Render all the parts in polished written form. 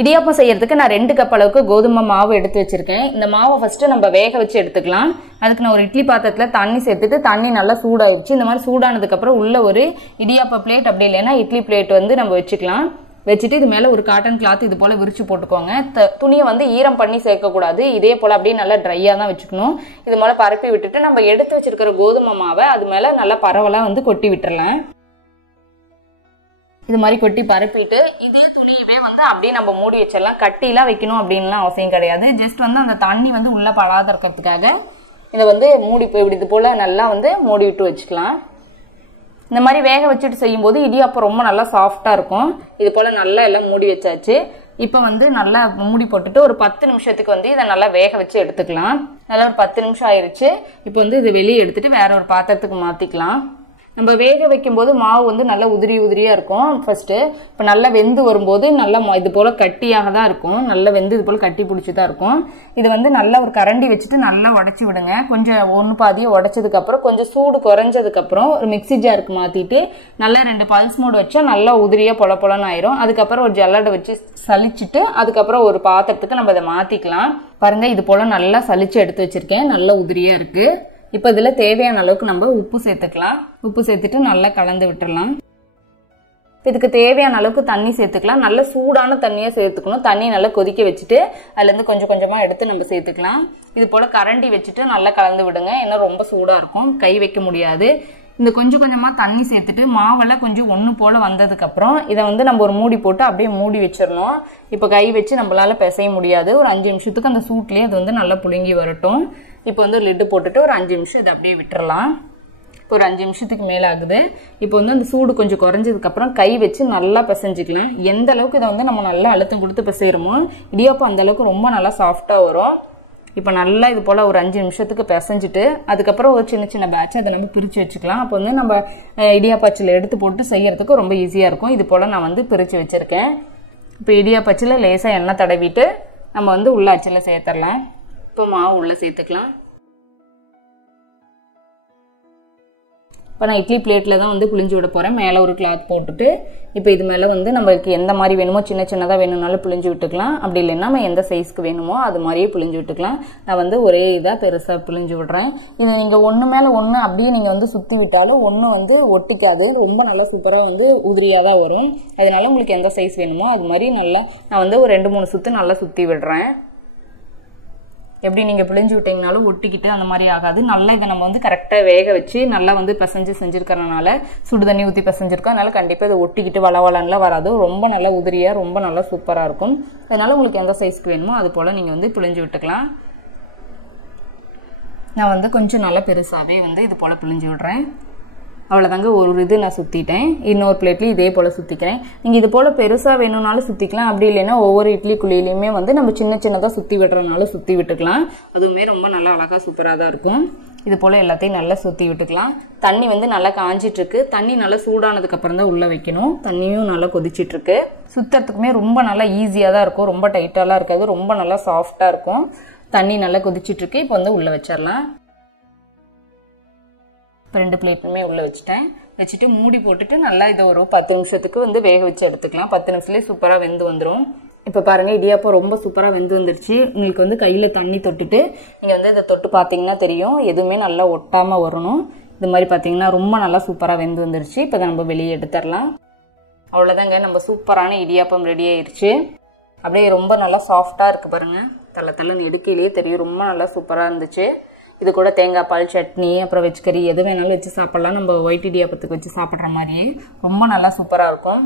இடியாப்பம் செய்யறதுக்கு நான் 2 கப் அளவுக்கு கோதுமை மாவு எடுத்து வச்சிருக்கேன். இந்த மாவை ஃபர்ஸ்ட் நம்ம வேக வச்சு எடுத்துக்கலாம். அதுக்கு நான் ஒரு இட்லி பாத்திரத்துல தண்ணி சேர்த்துட்டு தண்ணி நல்லா சூடாயிடுச்சு. இந்த மாதிரி சூடானதுக்கு அப்புறம் உள்ள ஒரு இடியாப்ப பிளேட் அப்படி இல்லைன்னா இட்லி பிளேட் வந்து நம்ம வச்சுக்கலாம். வச்சுட்டு இது மேல ஒரு காட்டன் கிளாத் இது போல விரிச்சு போட்டுக்கோங்க. துணியை வந்து ஈரம் பண்ணி சேர்க்கக்கூடாது. இதே போல அப்படியே நல்லா ட்ரையா தான் வச்சுக்கணும். இது மேல பரப்பி விட்டுட்டு நம்ம எடுத்து வச்சிருக்கிற கோதுமை மாவை அது மேல நல்லா பரவலா வந்து கொட்டி விட்டுறலாம். இது மாதிரி கொட்டி பரப்பிட்டு இதே துணியவே வந்து அப்படியே நம்ம மூடி வச்சிடலாம். கட்டிலாம் வைக்கணும் அப்படின்லாம் அவசியம் கிடையாது. ஜஸ்ட் வந்து அந்த தண்ணி வந்து உள்ள படாத இருக்கிறதுக்காக இதை வந்து மூடி இப்படி இது போல நல்லா வந்து மூடி விட்டு வச்சுக்கலாம். இந்த மாதிரி வேக வச்சுட்டு செய்யும்போது இடியாப்பம் ரொம்ப நல்லா சாஃப்டா இருக்கும். இது போல நல்லா எல்லாம் மூடி வச்சாச்சு. இப்போ வந்து நல்லா மூடி போட்டுட்டு ஒரு 10 நிமிஷத்துக்கு வந்து இதை நல்லா வேக வச்சு எடுத்துக்கலாம். நல்லா ஒரு 10 நிமிஷம் ஆயிடுச்சு. இப்போ வந்து இதை வெளியே எடுத்துட்டு வேற ஒரு பாத்திரத்துக்கு மாத்திக்கலாம். நம்ம வேக வைக்கும் போது மாவு வந்து நல்லா உதிரியா இருக்கும். ஃபர்ஸ்ட் இப்போ நல்லா வெந்து வரும்போது நல்லா இது போல கட்டியாக தான் இருக்கும். நல்லா வெந்து இது போல கட்டி பிடிச்சிதான் இருக்கும். இது வந்து நல்லா ஒரு கரண்டி வச்சுட்டு நல்லா உடைச்சி விடுங்க. கொஞ்சம் ஒன்று பாதியை உடைச்சதுக்கு அப்புறம் கொஞ்சம் சூடு குறைஞ்சதுக்கு அப்புறம் ஒரு மிக்ஸி ஜாருக்கு மாத்திட்டு நல்லா 2 பல்ஸ் மோடு வச்சா நல்லா உதிரியா பொலன்னு ஆயிரும். அதுக்கப்புறம் ஒரு ஜல்லடை வச்சு சலிச்சுட்டு அதுக்கப்புறம் ஒரு பாத்திரத்துக்கு நம்ம அதை மாத்திக்கலாம். பாருங்க இது போல நல்லா சலிச்சு எடுத்து வச்சிருக்கேன். நல்லா உதிரியா இருக்கு. இப்போ இதுல தேவையான அளவுக்கு நம்ம உப்பு சேர்த்துக்கலாம். உப்பு சேர்த்துட்டு நல்லா கலந்து விட்டுறலாம். இதுக்கு தேவையான அளவுக்கு தண்ணி சேர்த்துக்கலாம். நல்ல சூடான தண்ணியா சேர்த்துக்கணும். தண்ணி நல்லா கொதிக்க வச்சுட்டு அதுல இருந்து கொஞ்சம் கொஞ்சமா எடுத்து நம்ம சேர்த்துக்கலாம். இது போல கரண்டி வச்சுட்டு நல்லா கலந்து விடுங்க. ஏன்னா ரொம்ப சூடா இருக்கும், கை வைக்க முடியாது. இந்த கொஞ்சம் கொஞ்சமா தண்ணி சேர்த்துட்டு மாவெல்லாம் கொஞ்சம் ஒன்று போல வந்ததுக்கு அப்புறம் இதை வந்து நம்ம ஒரு மூடி போட்டு அப்படியே மூடி வச்சிடணும். இப்போ கை வச்சு நம்மளால பிசைய முடியாது. ஒரு 5 நிமிஷத்துக்கு அந்த சூட்லயே அது வந்து நல்லா புழுங்கி வரட்டும். இப்போ வந்து லிட்டு போட்டுட்டு ஒரு 5 நிமிஷம் இதை அப்படியே விட்டுறலாம். இப்போ ஒரு 5 நிமிஷத்துக்கு மேல ஆகுது. இப்போ வந்து அந்த சூடு கொஞ்சம் குறைஞ்சதுக்கு அப்புறம் கை வச்சு நல்லா பிசைஞ்சுக்கலாம். எந்த அளவுக்கு இதை வந்து நம்ம நல்லா அழுத்தம் கொடுத்து பிசைறோமோ இடியாப்பம் அந்த அளவுக்கு ரொம்ப நல்லா சாஃப்டா வரும். இப்போ நல்லா இது போல ஒரு 5 நிமிஷத்துக்கு பிசைஞ்சிட்டு அதுக்கப்புறம் ஒரு சின்ன சின்ன பேட்ச் அதை நம்ம பிரித்து வச்சுக்கலாம். அப்போ வந்து நம்ம இடியாப்பாச்சில் எடுத்து போட்டு செய்யறதுக்கு ரொம்ப ஈஸியாக இருக்கும். இது போல் நான் வந்து பிரித்து வச்சுருக்கேன். இப்போ இடியாப்பாச்சில் லேசாக எண்ணெய் தடவிட்டு நம்ம வந்து உள்ள அச்சில் சேர்த்துடலாம். இப்போ மாவு உள்ளே சேர்த்துக்கலாம். இப்போ நான் இட்லி பிளேட்டில் தான் வந்து புளிஞ்சு விட போகிறேன். மேலே ஒரு கிளாத் போட்டுட்டு இப்போ இது மேலே வந்து நம்மளுக்கு எந்த மாதிரி வேணுமோ சின்னதாக வேணும்னாலும் புளிஞ்சு விட்டுக்கலாம். அப்படி இல்லைன்னா நம்ம எந்த சைஸ்க்கு வேணுமோ அது மாதிரியே புளிஞ்சு விட்டுக்கலாம். நான் வந்து ஒரே இதாக பெருசாக புளிஞ்சு விடுறேன். இது நீங்கள் ஒன்று மேலே ஒன்று அப்படியே நீங்கள் வந்து சுற்றி விட்டாலும் ஒன்று வந்து ஒட்டிக்காது. ரொம்ப நல்லா சூப்பராக வந்து உதிரியாக தான் வரும். அதனால உங்களுக்கு எந்த சைஸ் வேணுமோ அது மாதிரி நல்லா நான் வந்து ஒரு 2-3 சுற்று நல்லா சுற்றி விடுறேன். எப்படி நீங்கள் பிழிஞ்சு விட்டீங்கனாலும் ஒட்டிக்கிட்டு அந்த மாதிரி ஆகாது. நல்லா இதை நம்ம வந்து கரெக்டாக வேக வச்சு நல்லா வந்து பிசைஞ்சு செஞ்சுருக்கறனால சுடு தண்ணி ஊற்றி பிசைஞ்சிருக்கோம். அதனால கண்டிப்பாக இதை ஒட்டிக்கிட்டு வளவலன்லாம் வராது. ரொம்ப நல்லா உதிரியாக ரொம்ப நல்லா சூப்பராக இருக்கும். அதனால உங்களுக்கு எந்த சைஸ்க்கு வேணுமோ அது போல் நீங்கள் வந்து பிழிஞ்சு விட்டுக்கலாம். நான் வந்து கொஞ்சம் நல்லா பெருசாகவே வந்து இது போல் பிழிஞ்சு விடுறேன். அவ்வளோதாங்க, ஒரு இது நான் சுற்றிட்டேன். இன்னொரு பிளேட்லேயும் இதே போல் சுற்றிக்கிறேன். நீங்கள் இது போல் பெருசாக வேணும்னாலும் சுற்றிக்கலாம். அப்படி இல்லைன்னா ஒவ்வொரு இட்லி குழியிலையுமே வந்து நம்ம சின்னதாக சுற்றி விடுறதுனால சுற்றி விட்டுக்கலாம். அதுவுமே ரொம்ப நல்லா அழகாக சூப்பராக தான் இருக்கும். இது போல் எல்லாத்தையும் நல்லா சுற்றி விட்டுக்கலாம். தண்ணி வந்து நல்லா காஞ்சிட்ருக்கு. தண்ணி நல்லா சூடானதுக்கு அப்புறம் தான் உள்ளே வைக்கணும். தண்ணியும் நல்லா கொதிச்சிட்ருக்கு. சுற்றுறதுக்குமே ரொம்ப நல்லா ஈஸியாக தான் இருக்கும். ரொம்ப டைட்டாலாம் இருக்காது. ரொம்ப நல்லா சாஃப்டாக இருக்கும். தண்ணி நல்லா கொதிச்சிட்ருக்கு. இப்போ வந்து உள்ளே வச்சிடலாம். 2 பிளேட்டுமே உள்ளே வச்சுட்டு மூடி போட்டுட்டு நல்லா இதை ஒரு 10 நிமிஷத்துக்கு வந்து வேக வச்சு எடுத்துக்கலாம். 10 நிமிஷத்துலேயே சூப்பராக வெந்து வந்துடும். இப்போ பாருங்கள் இடியாப்பம் ரொம்ப சூப்பராக வெந்து வந்துருச்சு. உங்களுக்கு வந்து கையில் தண்ணி தொட்டுட்டு நீங்கள் வந்து இதை தொட்டு பார்த்தீங்கன்னா தெரியும். எதுவுமே நல்லா ஒட்டாமல் வரணும். இது மாதிரி பார்த்தீங்கன்னா ரொம்ப நல்லா சூப்பராக வெந்து வந்துருச்சு. இப்போ இதை நம்ம வெளியே எடுத்துடலாம். அவ்வளோதாங்க, நம்ம சூப்பரான இடியாப்பம் ரெடி ஆயிடுச்சு. அப்படியே ரொம்ப நல்லா சாஃப்டாக இருக்குது பாருங்கள். தள்ளன்னு எடுக்கையிலேயே தெரியும். ரொம்ப நல்லா சூப்பராக இருந்துச்சு. இது கூட தேங்காய் பால் சட்னி அப்புறம் வெஜ் கறி எது வேணாலும் வச்சு சாப்பிடலாம். நம்ம ஒயிட் இடியாப்பத்துக்கு வச்சு சாப்பிட்ற மாதிரியே ரொம்ப நல்லா சூப்பராக இருக்கும்.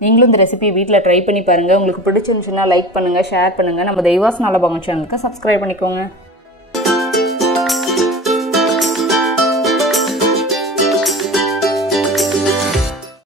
நீங்களும் இந்த ரெசிபியை வீட்டில் ட்ரை பண்ணி பாருங்கள். உங்களுக்கு பிடிச்சிருந்துச்சுன்னா லைக் பண்ணுங்கள், ஷேர் பண்ணுங்கள். நம்ம தெய்வாஸ் நலபாகம் சேனலுக்கு சப்ஸ்கிரைப் பண்ணிக்கோங்க.